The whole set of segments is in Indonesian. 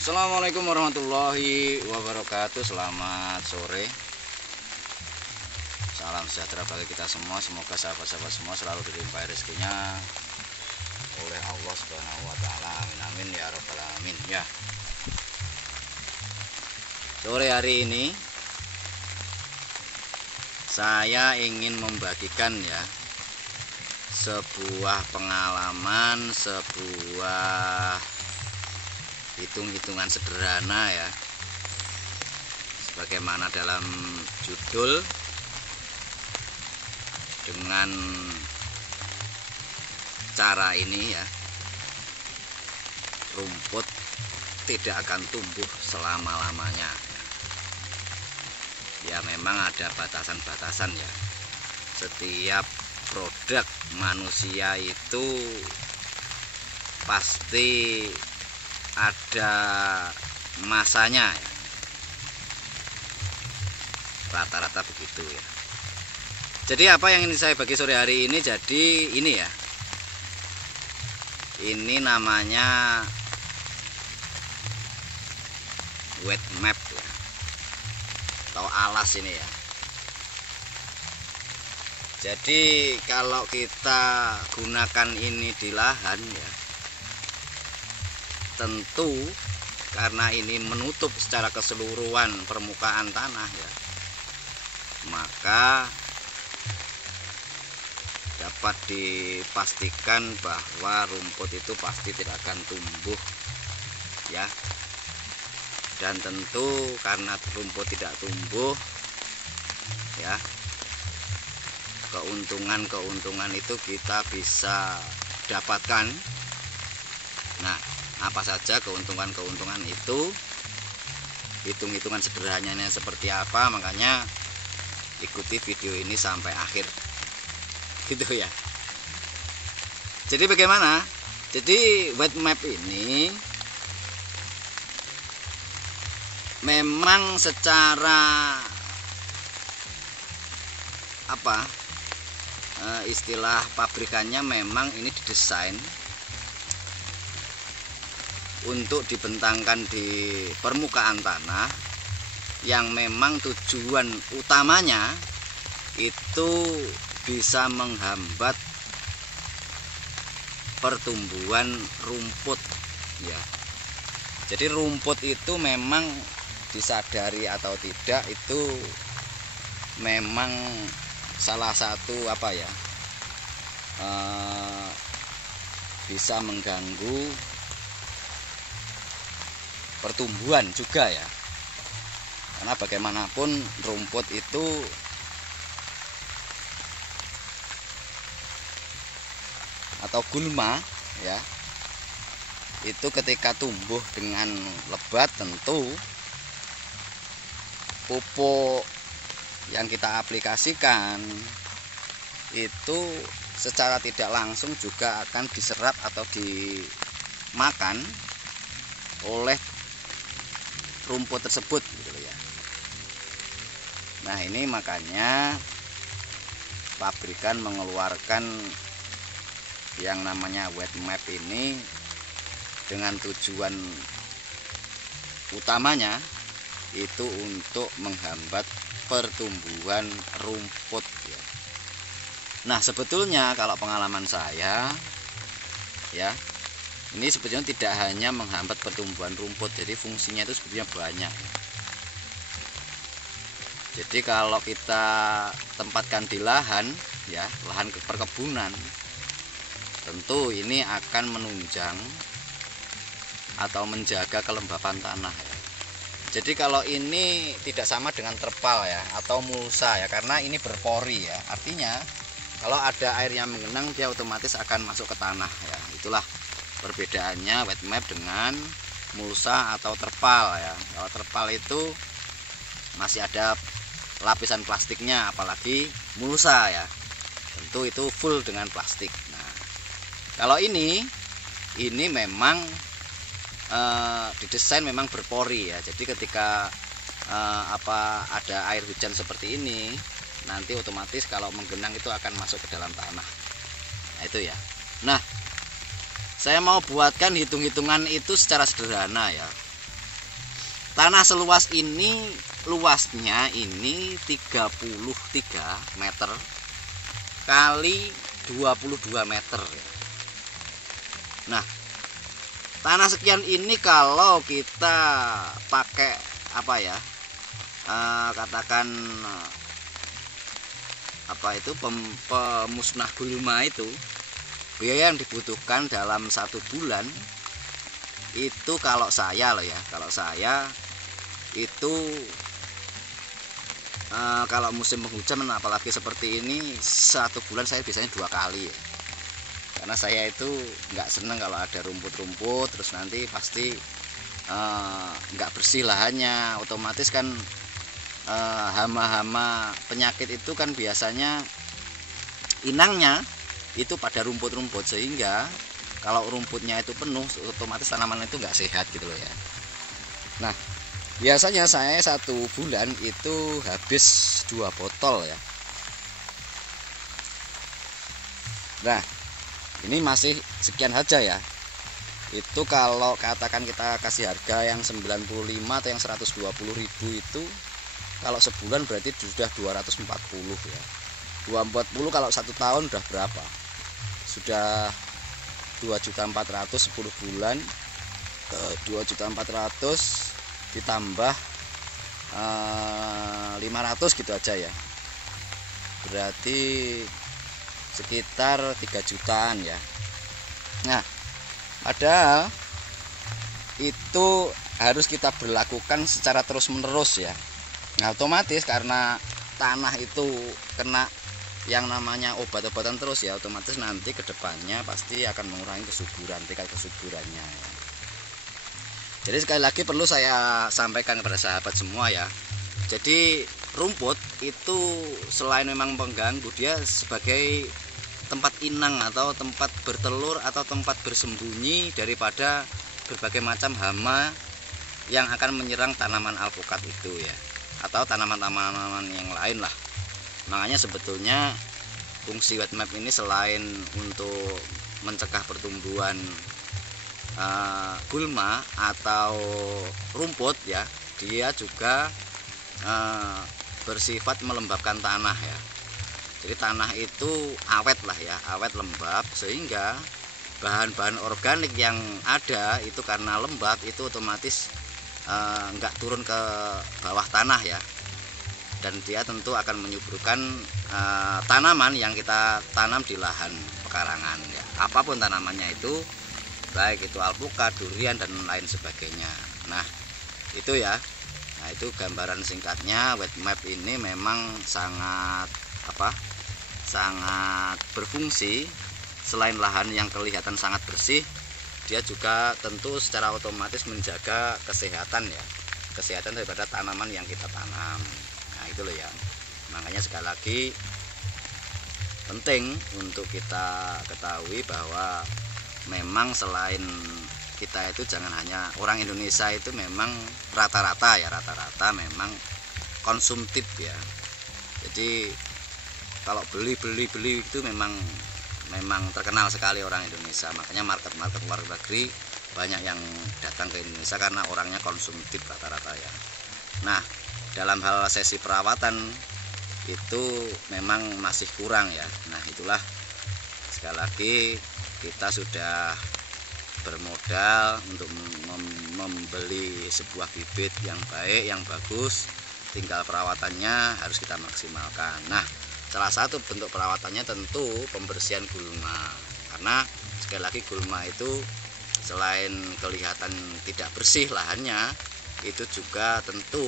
Assalamualaikum warahmatullahi wabarakatuh. Selamat sore. Salam sejahtera bagi kita semua. Semoga sahabat-sahabat semua selalu dilimpahi rezekinya oleh Allah Subhanahu wa taala. Amin amin ya rabbal alamin. Ya. Sore hari ini saya ingin membagikan ya sebuah pengalaman, sebuah hitung-hitungan sederhana ya, sebagaimana dalam judul, dengan cara ini ya, rumput tidak akan tumbuh selama-lamanya ya. Memang ada batasan-batasan ya. Setiap produk manusia itu pasti ada masanya ya. Rata-rata begitu ya. Jadi apa yang ingin saya bagi sore hari ini, jadi ini ya, ini namanya wet map ya, atau alas ini ya. Jadi kalau kita gunakan ini di lahan ya, tentu karena ini menutup secara keseluruhan permukaan tanah ya, maka dapat dipastikan bahwa rumput itu pasti tidak akan tumbuh ya. Dan tentu karena rumput tidak tumbuh ya, keuntungan itu kita bisa dapatkan. Nah, apa saja keuntungan itu, hitung-hitungan sederhananya seperti apa, makanya ikuti video ini sampai akhir gitu ya. Jadi bagaimana? Jadi wet map ini memang secara apa, istilah pabrikannya memang ini didesain untuk dibentangkan di permukaan tanah, yang memang tujuan utamanya itu bisa menghambat pertumbuhan rumput ya. Jadi rumput itu memang disadari atau tidak, itu memang salah satu apa ya, bisa mengganggu pertumbuhan juga ya. Karena bagaimanapun rumput itu atau gulma ya, itu ketika tumbuh dengan lebat, tentu pupuk yang kita aplikasikan itu secara tidak langsung juga akan diserap atau dimakan oleh rumput tersebut gitu ya. Nah, ini makanya pabrikan mengeluarkan yang namanya wet map ini dengan tujuan utamanya itu untuk menghambat pertumbuhan rumput ya. Nah, sebetulnya kalau pengalaman saya ya, ini sebetulnya tidak hanya menghambat pertumbuhan rumput, jadi fungsinya itu sebetulnya banyak. Jadi kalau kita tempatkan di lahan ya, lahan perkebunan, tentu ini akan menunjang atau menjaga kelembapan tanah ya. Jadi kalau ini tidak sama dengan terpal ya, atau mulsa ya, karena ini berpori ya. Artinya kalau ada air yang menggenang, dia otomatis akan masuk ke tanah ya. Itulah perbedaannya wet map dengan mulsa atau terpal ya. Kalau terpal itu masih ada lapisan plastiknya, apalagi mulsa ya, tentu itu full dengan plastik. Nah, kalau ini memang didesain memang berpori ya. Jadi ketika ada air hujan seperti ini, nanti otomatis kalau menggenang itu akan masuk ke dalam tanah. Nah, itu ya. Nah, saya mau buatkan hitung-hitungan itu secara sederhana ya. tanah seluas ini, luasnya ini 33 meter kali 22 meter ya. Nah, tanah sekian ini kalau kita pakai apa ya, katakan apa itu pemusnah gulma, itu biaya yang dibutuhkan dalam 1 bulan itu kalau saya loh ya, kalau saya itu kalau musim penghujan apalagi seperti ini 1 bulan saya biasanya 2 kali ya. Karena saya itu nggak seneng kalau ada rumput-rumput terus nanti pasti nggak bersih lahannya, otomatis kan hama-hama penyakit itu kan biasanya inangnya itu pada rumput-rumput, sehingga kalau rumputnya itu penuh otomatis tanaman itu nggak sehat gitu loh ya. Nah, biasanya saya 1 bulan itu habis 2 botol ya. Nah, ini masih sekian saja ya. Itu kalau katakan kita kasih harga yang 95 atau yang 120.000 itu kalau sebulan berarti sudah 240 ya. 240 kalau 1 tahun udah berapa? Sudah 2.400.000 10 bulan, 2.400.000 ditambah 500 gitu aja ya. Berarti sekitar 3 jutaan ya. Nah, padahal itu harus kita berlakukan secara terus-menerus ya. Nah, otomatis karena tanah itu kena yang namanya obat-obatan terus ya, otomatis nanti kedepannya pasti akan mengurangi kesuburan, tingkat kesuburannya ya. Jadi sekali lagi perlu saya sampaikan kepada sahabat semua ya. Jadi rumput itu selain memang pengganggu, dia sebagai tempat inang atau tempat bertelur atau tempat bersembunyi daripada berbagai macam hama yang akan menyerang tanaman alpukat itu ya, atau tanaman-tanaman yang lain lah. Makanya sebetulnya fungsi wet map ini selain untuk mencegah pertumbuhan gulma atau rumput ya, dia juga bersifat melembabkan tanah ya. Jadi tanah itu awet lah ya, awet lembab, sehingga bahan-bahan organik yang ada itu karena lembab itu otomatis nggak turun ke bawah tanah ya. Dan dia tentu akan menyuburkan tanaman yang kita tanam di lahan pekarangan ya. Apapun tanamannya itu, baik itu alpukat, durian dan lain sebagainya. Nah, itu ya. Nah, itu gambaran singkatnya. Wet map ini memang sangat sangat berfungsi. Selain lahan yang kelihatan sangat bersih, dia juga tentu secara otomatis menjaga kesehatan ya, kesehatan daripada tanaman yang kita tanam. Nah, itu loh ya. Makanya sekali lagi penting untuk kita ketahui bahwa memang selain kita itu jangan hanya orang Indonesia itu memang rata-rata memang konsumtif ya. Jadi kalau beli itu memang terkenal sekali orang Indonesia. Makanya market luar negeri banyak yang datang ke Indonesia karena orangnya konsumtif rata-rata ya. Nah, dalam hal sesi perawatan itu memang masih kurang ya. Nah, itulah sekali lagi kita sudah bermodal untuk membeli sebuah bibit yang baik, yang bagus, tinggal perawatannya harus kita maksimalkan. Nah, salah satu bentuk perawatannya tentu pembersihan gulma, karena sekali lagi gulma itu selain kelihatan tidak bersih lahannya, itu juga tentu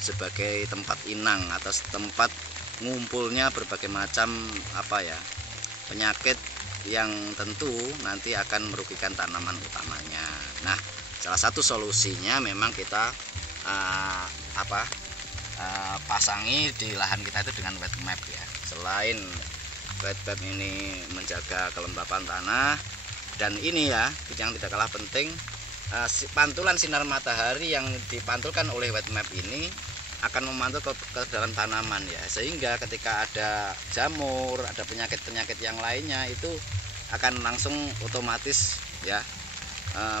sebagai tempat inang atau tempat ngumpulnya berbagai macam penyakit yang tentu nanti akan merugikan tanaman utamanya. Nah, salah satu solusinya memang kita pasangi di lahan kita itu dengan wet map ya. Selain wet map ini menjaga kelembapan tanah, dan ini ya yang tidak kalah penting, pantulan sinar matahari yang dipantulkan oleh wet map ini akan memantul ke dalam tanaman ya, sehingga ketika ada jamur, ada penyakit-penyakit yang lainnya itu akan langsung otomatis ya,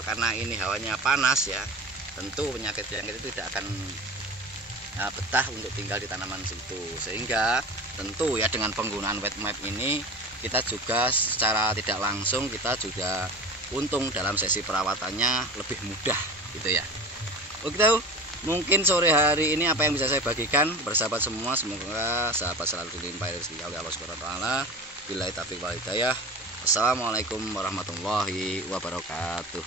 karena ini hawanya panas ya, tentu penyakit-penyakit itu tidak akan betah untuk tinggal di tanaman situ. Sehingga tentu ya dengan penggunaan wet map ini kita juga secara tidak langsung kita juga untung dalam sesi perawatannya lebih mudah gitu ya. Begitu mungkin sore hari ini apa yang bisa saya bagikan bersahabat semua. Semoga sahabat selalu dilimpahi rezeki oleh Allah Subhanahu wa taala. Billahi taufiq wal hidayah. Assalamualaikum warahmatullahi wabarakatuh.